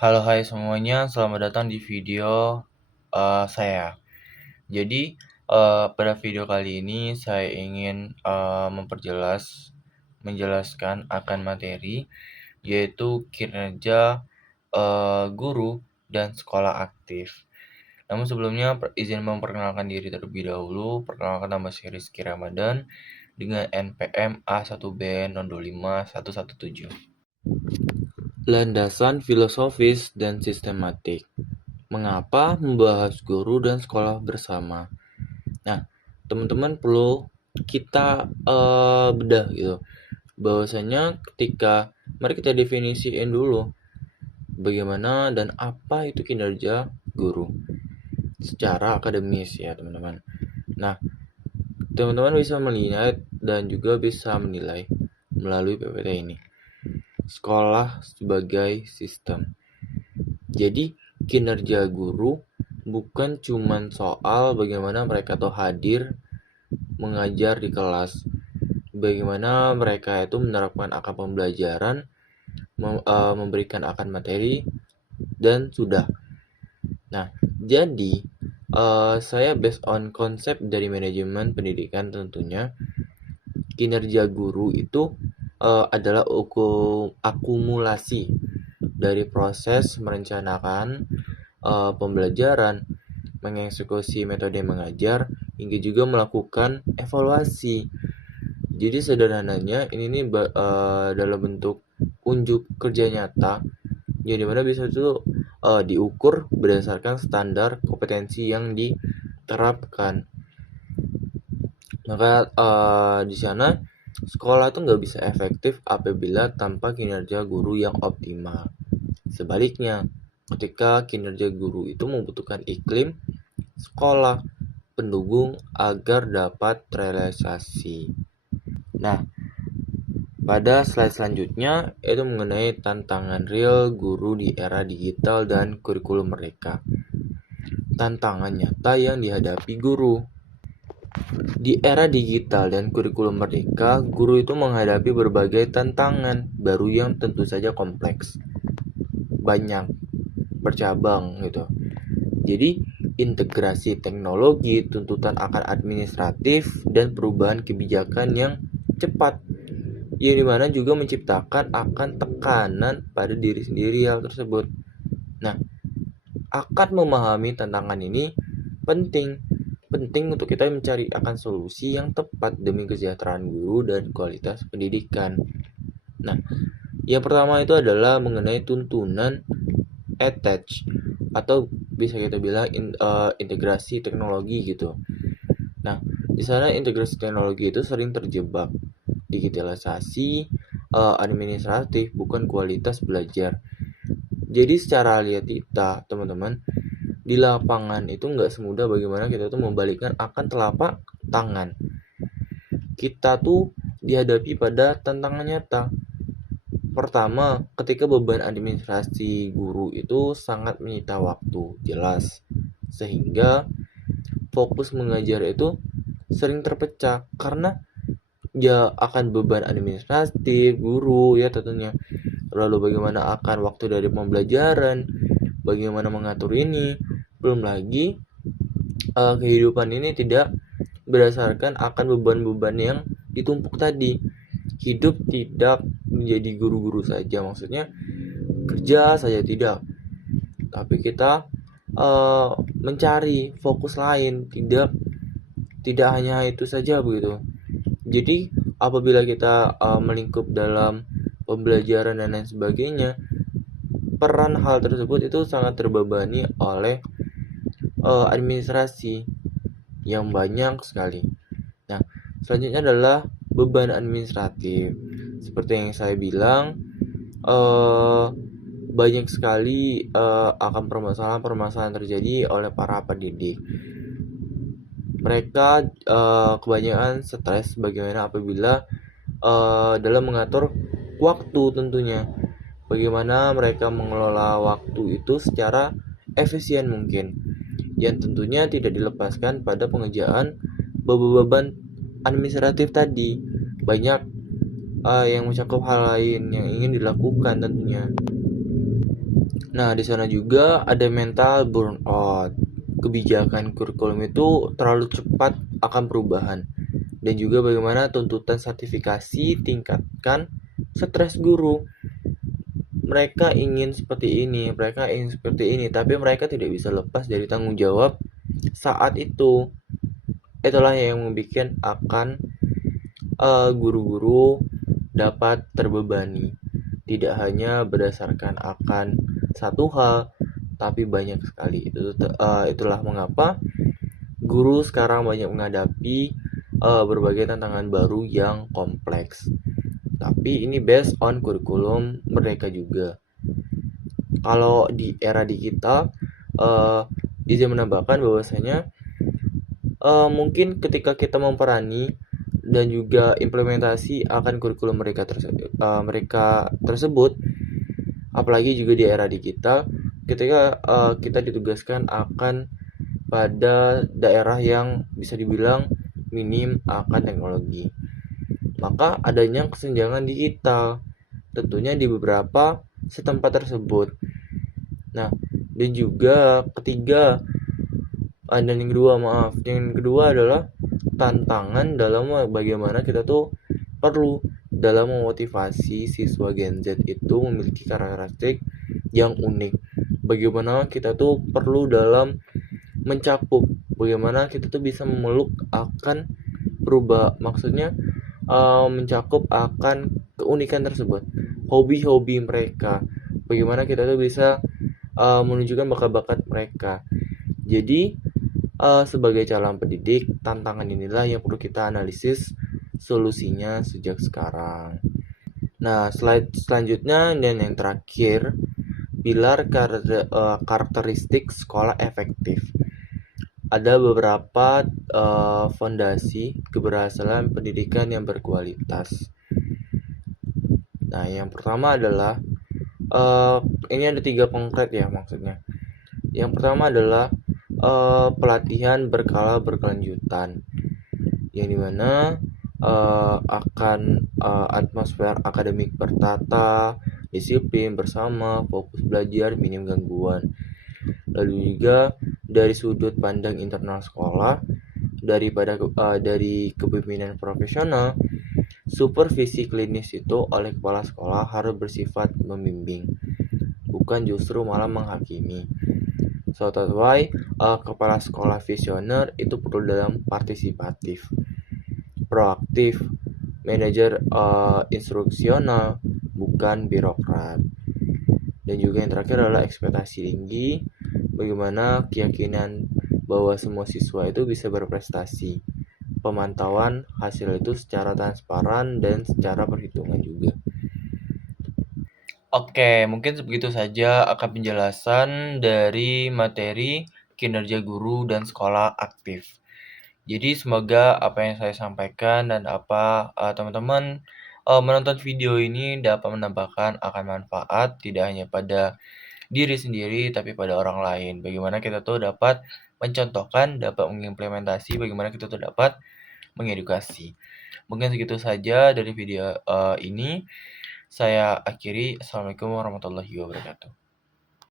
Halo, hai semuanya, selamat datang di video saya. Jadi, pada video kali ini saya ingin menjelaskan akan materi, yaitu kinerja guru dan sekolah aktif. Namun sebelumnya, izin memperkenalkan diri terlebih dahulu. Perkenalkan, nama saya Rizky Ramadan dengan NPM A1B025117. Landasan filosofis dan sistematik. Mengapa membahas guru dan sekolah bersama? Nah, teman-teman perlu kita bedah gitu. Bahwasanya mari kita definisiin dulu bagaimana dan apa itu kinerja guru secara akademis ya, teman-teman. Nah, teman-teman bisa melihat dan juga bisa menilai melalui PPT ini. Sekolah sebagai sistem. Jadi, kinerja guru bukan cuma soal bagaimana mereka tuh hadir mengajar di kelas, bagaimana mereka itu menerapkan akan pembelajaran, memberikan akan materi, dan sudah. Nah, jadi saya based on konsep dari manajemen pendidikan tentunya, kinerja guru itu adalah akumulasi dari proses merencanakan pembelajaran, mengeksekusi metode mengajar, hingga juga melakukan evaluasi. Jadi sederhananya ini nih dalam bentuk unjuk kerja nyata, yang dimana bisa itu diukur berdasarkan standar kompetensi yang diterapkan. Maka di sana sekolah itu nggak bisa efektif apabila tanpa kinerja guru yang optimal. Sebaliknya, ketika kinerja guru itu membutuhkan iklim sekolah pendukung agar dapat terrealisasi. Nah, pada slide selanjutnya itu mengenai tantangan real guru di era digital dan kurikulum mereka. Tantangan nyata yang dihadapi guru. Di era digital dan kurikulum merdeka, guru itu menghadapi berbagai tantangan baru yang tentu saja kompleks. Banyak bercabang gitu. Jadi, integrasi teknologi, tuntutan akan administratif, dan perubahan kebijakan yang cepat, yang dimana juga menciptakan akan tekanan pada diri sendiri hal tersebut. Nah, akan memahami tantangan ini penting untuk kita mencari akan solusi yang tepat demi kesejahteraan guru dan kualitas pendidikan. Nah, yang pertama itu adalah mengenai tuntunan attach atau bisa kita bilang integrasi teknologi gitu. Nah, di sana integrasi teknologi itu sering terjebak digitalisasi administratif, bukan kualitas belajar. Jadi secara realita, teman-teman, di lapangan itu nggak semudah bagaimana kita tuh membalikkan akan telapak tangan. Kita tuh dihadapi pada tantangan nyata. Pertama, ketika beban administrasi guru itu sangat menyita waktu, jelas. Sehingga fokus mengajar itu sering terpecah karena ya akan beban administratif guru ya tentunya. Lalu bagaimana akan waktu dari pembelajaran, bagaimana mengatur ini, belum lagi kehidupan ini tidak berdasarkan akan beban-beban yang ditumpuk tadi. Hidup tidak menjadi guru-guru saja, maksudnya kerja saja tidak, tapi kita mencari fokus lain, tidak hanya itu saja begitu. Jadi apabila kita melingkup dalam pembelajaran dan lain sebagainya, peran hal tersebut itu sangat terbebani oleh administrasi yang banyak sekali. Nah, selanjutnya adalah beban administratif. Seperti yang saya bilang, banyak sekali akan permasalahan-permasalahan terjadi oleh para pendidik. Mereka kebanyakan stres bagaimana apabila dalam mengatur waktu tentunya. Bagaimana mereka mengelola waktu itu secara efisien mungkin, yang tentunya tidak dilepaskan pada pengerjaan beban administratif tadi. Banyak yang mencakup hal lain yang ingin dilakukan tentunya. Nah, di sana juga ada mental burnout. Kebijakan kurikulum itu terlalu cepat akan perubahan. Dan juga bagaimana tuntutan sertifikasi tingkatkan stres guru. Mereka ingin seperti ini, tapi mereka tidak bisa lepas dari tanggung jawab saat itu. Itulah yang membuat akan guru-guru dapat terbebani. Tidak hanya berdasarkan akan satu hal, tapi banyak sekali. Itulah mengapa guru sekarang banyak menghadapi berbagai tantangan baru yang kompleks. Tapi ini based on kurikulum mereka juga. Kalau di era digital, izin menambahkan bahwasanya mungkin ketika kita memperani dan juga implementasi akan kurikulum mereka tersebut, apalagi juga di era digital, ketika kita ditugaskan akan pada daerah yang bisa dibilang minim akan teknologi, maka adanya kesenjangan digital tentunya di beberapa setempat tersebut. Nah, dan juga yang kedua adalah tantangan dalam bagaimana kita tuh perlu dalam memotivasi siswa Gen Z itu memiliki karakteristik yang unik. Bagaimana kita tuh perlu dalam mencakup, bagaimana kita tuh bisa memeluk akan maksudnya mencakup akan keunikan tersebut, hobi-hobi mereka, bagaimana kita tuh bisa menunjukkan bakat-bakat mereka. Jadi sebagai calon pendidik, tantangan inilah yang perlu kita analisis solusinya sejak sekarang. Nah, slide selanjutnya dan yang terakhir, pilar karakteristik sekolah efektif. Ada beberapa fondasi keberhasilan pendidikan yang berkualitas. Nah, yang pertama adalah ini ada 3 konkret ya maksudnya. Yang pertama adalah pelatihan berkala berkelanjutan, yang dimana akan atmosfer akademik tertata, disiplin bersama, fokus belajar, minim gangguan. Lalu juga dari sudut pandang internal sekolah, dari kepemimpinan profesional, supervisi klinis itu oleh kepala sekolah harus bersifat membimbing, bukan justru malah menghakimi. So that's why kepala sekolah visioner itu perlu dalam partisipatif, proaktif, manajer instruksional, bukan birokrat. Dan juga yang terakhir adalah ekspektasi tinggi, bagaimana keyakinan bahwa semua siswa itu bisa berprestasi, pemantauan hasil itu secara transparan dan secara perhitungan juga. Oke, mungkin begitu saja akan penjelasan dari materi kinerja guru dan sekolah aktif. Jadi semoga apa yang saya sampaikan dan apa teman-teman menonton video ini dapat menambahkan akan manfaat tidak hanya pada diri sendiri tapi pada orang lain. Bagaimana kita tuh dapat mencontohkan, dapat mengimplementasi, bagaimana kita tuh dapat mengedukasi. Mungkin segitu saja dari video ini. Saya akhiri. Assalamualaikum warahmatullahi wabarakatuh.